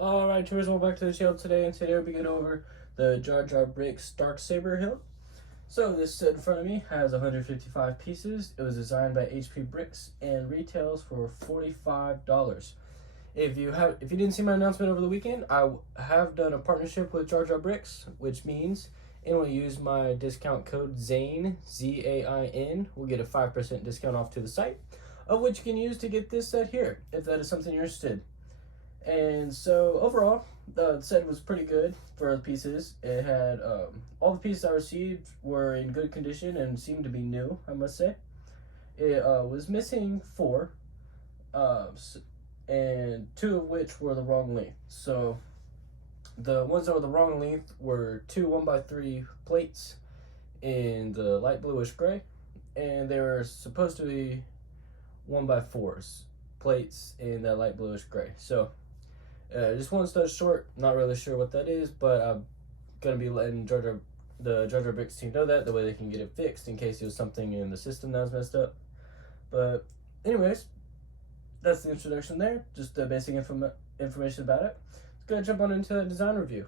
Alright, cheers, welcome back to the channel today, and today we'll be going over the JarJar Bricks DarkSaber Hilt. So this set in front of me has 155 pieces. It was designed by HP Bricks and retails for $45. If you didn't see my announcement over the weekend, I have done a partnership with JarJar Bricks, which means anyone who use my discount code ZAIN, Z-A-I-N, will get a 5% discount off to the site, of which you can use to get this set here, if that is something you're interested in. And so overall, the set was pretty good for the pieces. It had all the pieces I received were in good condition and seemed to be new, I must say. It was missing 4, and 2 of which were the wrong length. So the ones that were the wrong length were 2 1x3 plates in the light bluish gray, and they were supposed to be 1x4s plates in that light bluish gray. So just one stud short, not really sure what that is, but I'm gonna be letting the JarJar Bricks team know that way they can get it fixed in case it was something in the system that was messed up. But anyways, that's the introduction there, just the basic information about it. Let's go jump on into the design review.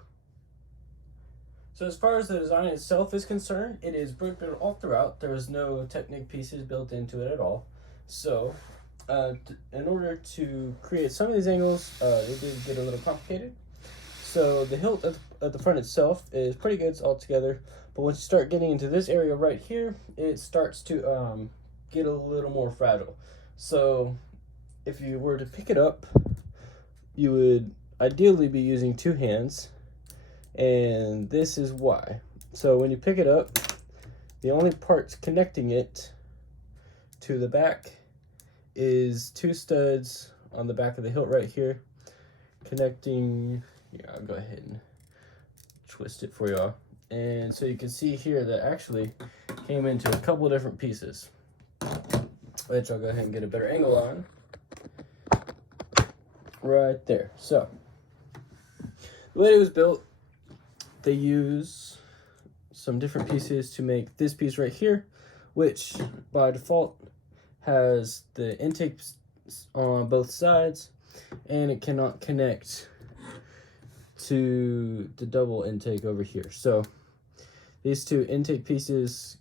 So as far as the design itself is concerned, it is brick built all throughout. There is no Technic pieces built into it at all. So in order to create some of these angles, it did get a little complicated. So the hilt at the front itself is pretty good all together, but once you start getting into this area right here, it starts to get a little more fragile. So if you were to pick it up, you would ideally be using 2 hands, and this is why. So when you pick it up, the only parts connecting it to the back is 2 studs on the back of the hilt right here, connecting. Yeah, I'll go ahead and twist it for y'all. And so you can see here that actually came into a couple different pieces, which I'll go ahead and get a better angle on. Right there. So the way it was built, they use some different pieces to make this piece right here, which by default has the intakes on both sides, and it cannot connect to the double intake over here. So these 2 intake pieces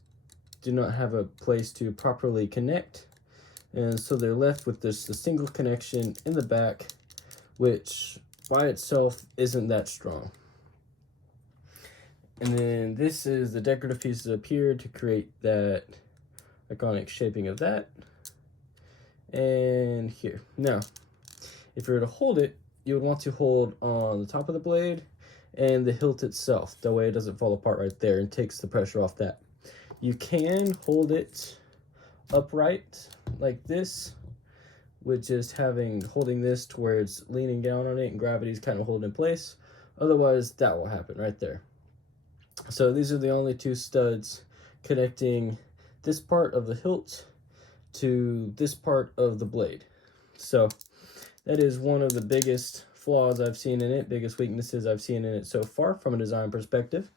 do not have a place to properly connect, and so they're left with just a single connection in the back, which by itself isn't that strong. And then this is the decorative pieces up here to create that iconic shaping of that. And here. Now, if you were to hold it, you would want to hold on the top of the blade and the hilt itself. That way it doesn't fall apart right there and takes the pressure off that. You can hold it upright like this, with just holding this to where it's leaning down on it and gravity's kind of holding in place. Otherwise, that will happen right there. So these are the only 2 studs connecting this part of the hilt to this part of the blade. So that is one of the biggest flaws I've seen in it, biggest weaknesses I've seen in it so far from a design perspective.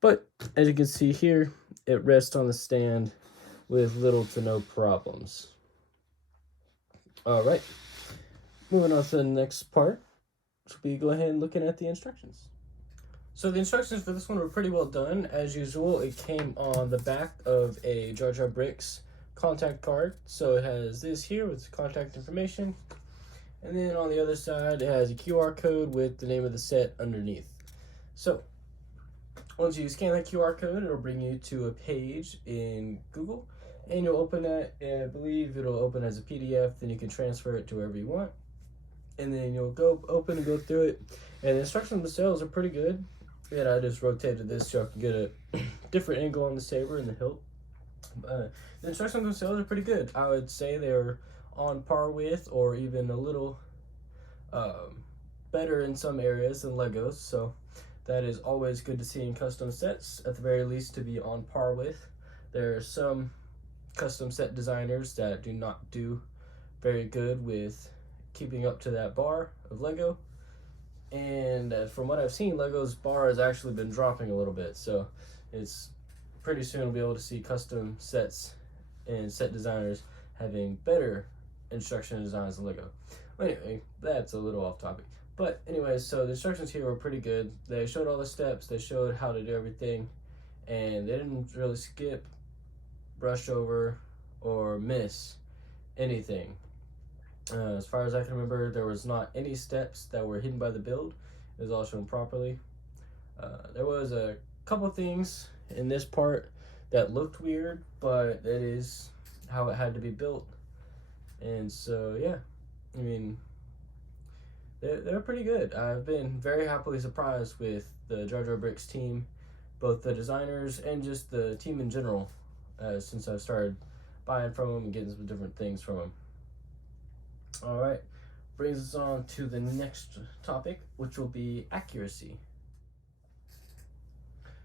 But as you can see here, it rests on the stand with little to no problems. All right, moving on to the next part, which will be go ahead and looking at the instructions. So the instructions for this one were pretty well done. As usual, it came on the back of a JarJar Bricks contact card. So it has this here with contact information, and then on the other side it has a QR code with the name of the set underneath. So once you scan that QR code, it'll bring you to a page in Google, and you'll open that, and I believe it'll open as a PDF, then you can transfer it to wherever you want, and then you'll go open and go through it. And the instructions themselves are pretty good. And I just rotated this so I can get a different angle on the saber and the hilt. The instructions themselves are pretty good. I would say they're on par with, or even a little better in some areas than Legos. So that is always good to see in custom sets, at the very least to be on par with. There are some custom set designers that do not do very good with keeping up to that bar of Lego. And from what I've seen, Lego's bar has actually been dropping a little bit. So it's pretty soon we'll be able to see custom sets and set designers having better instruction designs than Lego. Anyway, that's a little off topic. But anyways, so the instructions here were pretty good. They showed all the steps, they showed how to do everything, and they didn't really skip, brush over, or miss anything. As far as I can remember, there was not any steps that were hidden by the build. It was all shown properly. There was a couple things in this part that looked weird, but that is how it had to be built. And so, yeah, I mean, they're pretty good. I've been very happily surprised with the JarJar Bricks team, both the designers and just the team in general, since I started buying from them and getting some different things from them. All right, brings us on to the next topic, which will be accuracy.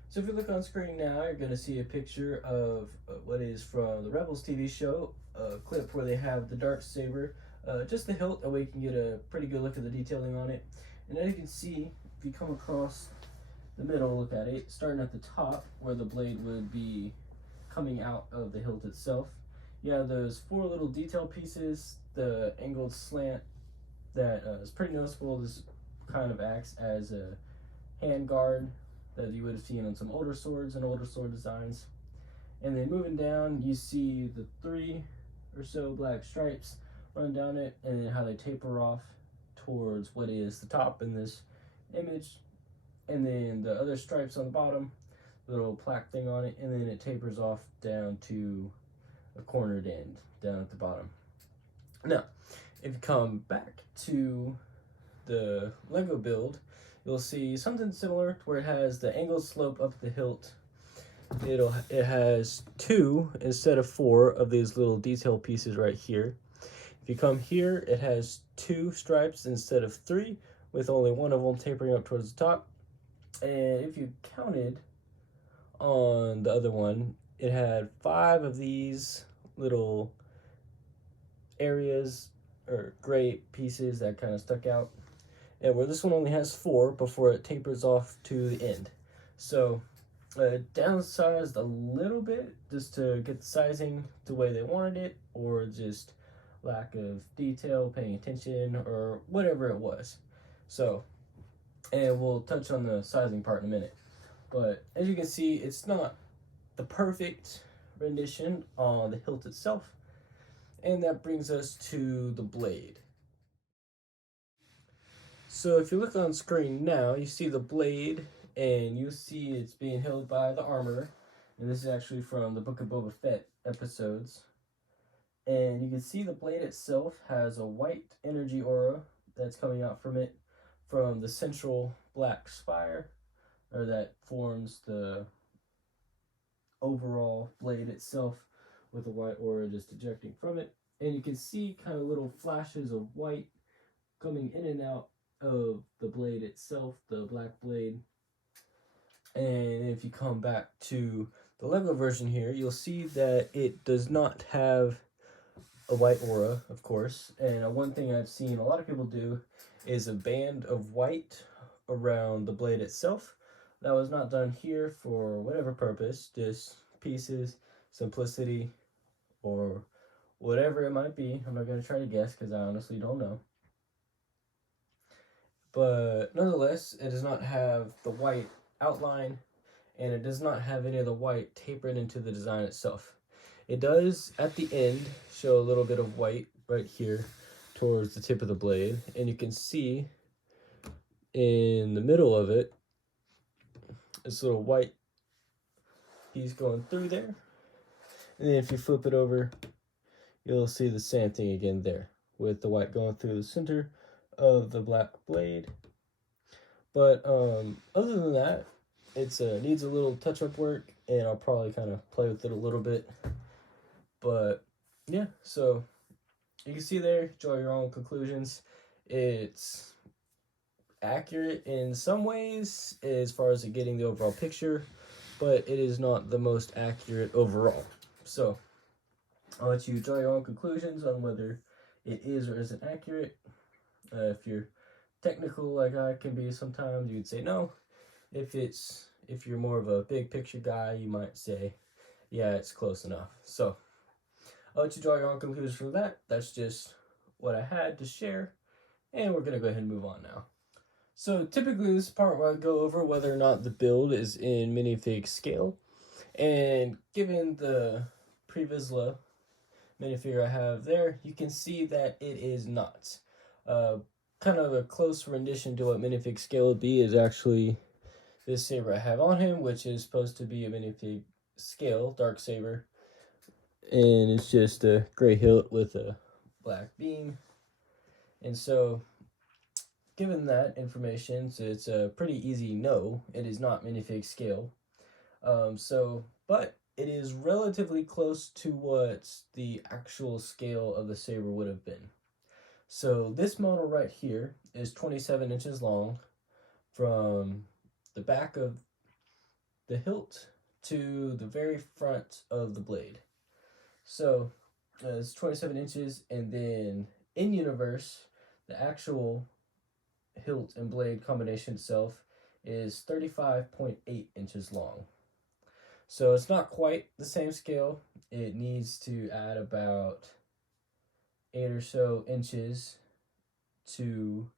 So if you look on screen now, you're going to see a picture of what is from the Rebels TV show, a clip where they have the DarkSaber, just the hilt, that way you can get a pretty good look at the detailing on it. And as you can see, if you come across the middle, look at it, starting at the top where the blade would be coming out of the hilt itself, you have those 4 little detail pieces, the angled slant that is pretty noticeable. This kind of acts as a hand guard that you would have seen on some older swords and older sword designs. And then moving down, you see the 3 or so black stripes run down it, and then how they taper off towards what is the top in this image. And then the other stripes on the bottom, little plaque thing on it, and then it tapers off down to a cornered end down at the bottom. Now, if you come back to the Lego build, you'll see something similar to where it has the angled slope up the hilt. It has 2 instead of 4 of these little detail pieces right here. If you come here, it has 2 stripes instead of 3, with only one of them tapering up towards the top. And if you counted on the other one, it had 5 of these little areas or gray pieces that kind of stuck out, and where this one only has 4 before it tapers off to the end. So downsized a little bit just to get the sizing the way they wanted it, or just lack of detail, paying attention, or whatever it was. So, and we'll touch on the sizing part in a minute. But as you can see, it's not the perfect rendition on the hilt itself. And that brings us to the blade. So if you look on screen now, you see the blade, and you see it's being held by the armor. And this is actually from the Book of Boba Fett episodes. And you can see the blade itself has a white energy aura that's coming out from it, from the central black spire, or that forms the overall blade itself, with a white aura just ejecting from it. And you can see kind of little flashes of white coming in and out of the blade itself, the black blade. And if you come back to the Lego version here, you'll see that it does not have a white aura, of course. And one thing I've seen a lot of people do is a band of white around the blade itself. That was not done here for whatever purpose, just pieces, simplicity, or whatever it might be. I'm not going to try to guess because I honestly don't know. But nonetheless, it does not have the white outline, and it does not have any of the white tapered into the design itself. It does, at the end, show a little bit of white right here towards the tip of the blade, and you can see in the middle of it, this little white piece going through there. And then if you flip it over, you'll see the same thing again there, with the white going through the center of the black blade. But other than that, it needs a little touch-up work, and I'll probably kind of play with it a little bit. But yeah, so you can see there, draw your own conclusions. It's accurate in some ways as far as getting the overall picture, but it is not the most accurate overall. So I'll let you draw your own conclusions on whether it is or isn't accurate. If you're technical like I can be sometimes, you would say no. If you're more of a big picture guy, you might say, yeah, it's close enough. So I'll let you draw your own conclusions from that. That's just what I had to share, and we're gonna go ahead and move on now. So typically this part where I go over whether or not the build is in Minifig Scale. And given the Previsla minifigure I have there, you can see that it is not. Kind of a close rendition to what Minifig Scale would be is actually this saber I have on him, which is supposed to be a Minifig Scale DarkSaber. And it's just a gray hilt with a black beam. And so, given that information, so it's a pretty easy no, it is not Minifig Scale. But it is relatively close to what the actual scale of the saber would have been. So this model right here is 27 inches long from the back of the hilt to the very front of the blade. So it's 27 inches, and then in universe, the actual hilt and blade combination itself is 35.8 inches long. So it's not quite the same scale. It needs to add about 8 or so inches to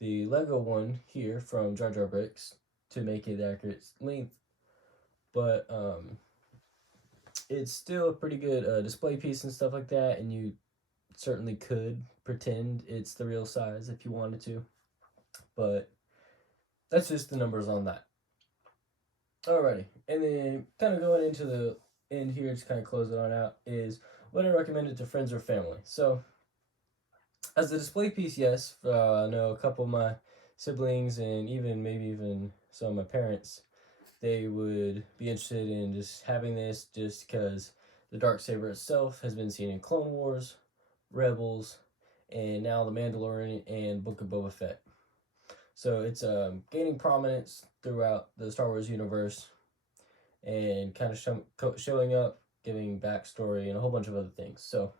the Lego one here from JarJar bricks to make it accurate length. But it's still a pretty good display piece and stuff like that, and you certainly could pretend it's the real size if you wanted to. But that's just the numbers on that. Alrighty, and then kind of going into the end here, just kind of close it on out, is would I recommend it to friends or family? So, as a display piece, yes. I know a couple of my siblings and maybe even some of my parents, they would be interested in just having this just because the DarkSaber itself has been seen in Clone Wars, Rebels, and now The Mandalorian and Book of Boba Fett. So it's gaining prominence throughout the Star Wars universe and kind of showing up, giving backstory, and a whole bunch of other things. So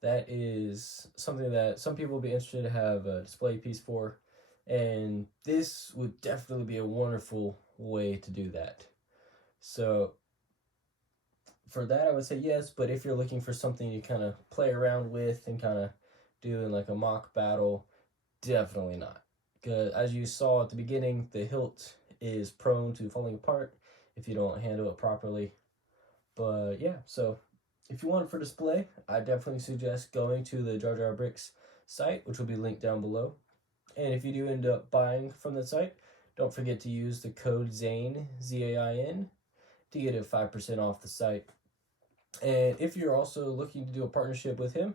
that is something that some people will be interested to have a display piece for. And this would definitely be a wonderful way to do that. So for that, I would say yes. But if you're looking for something to kind of play around with and kind of do in like a mock battle, definitely not. Because as you saw at the beginning, the hilt is prone to falling apart if you don't handle it properly. But yeah, so if you want it for display, I definitely suggest going to the JarJar Bricks site, which will be linked down below. And if you do end up buying from the site, don't forget to use the code ZAIN, Z-A-I-N, to get it 5% off the site. And if you're also looking to do a partnership with him,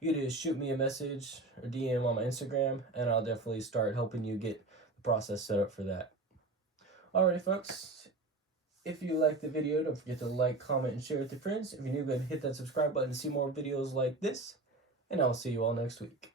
you can just shoot me a message or DM on my Instagram, and I'll definitely start helping you get the process set up for that. Alrighty, folks. If you liked the video, don't forget to like, comment, and share with your friends. If you're new, go ahead and hit that subscribe button to see more videos like this, and I'll see you all next week.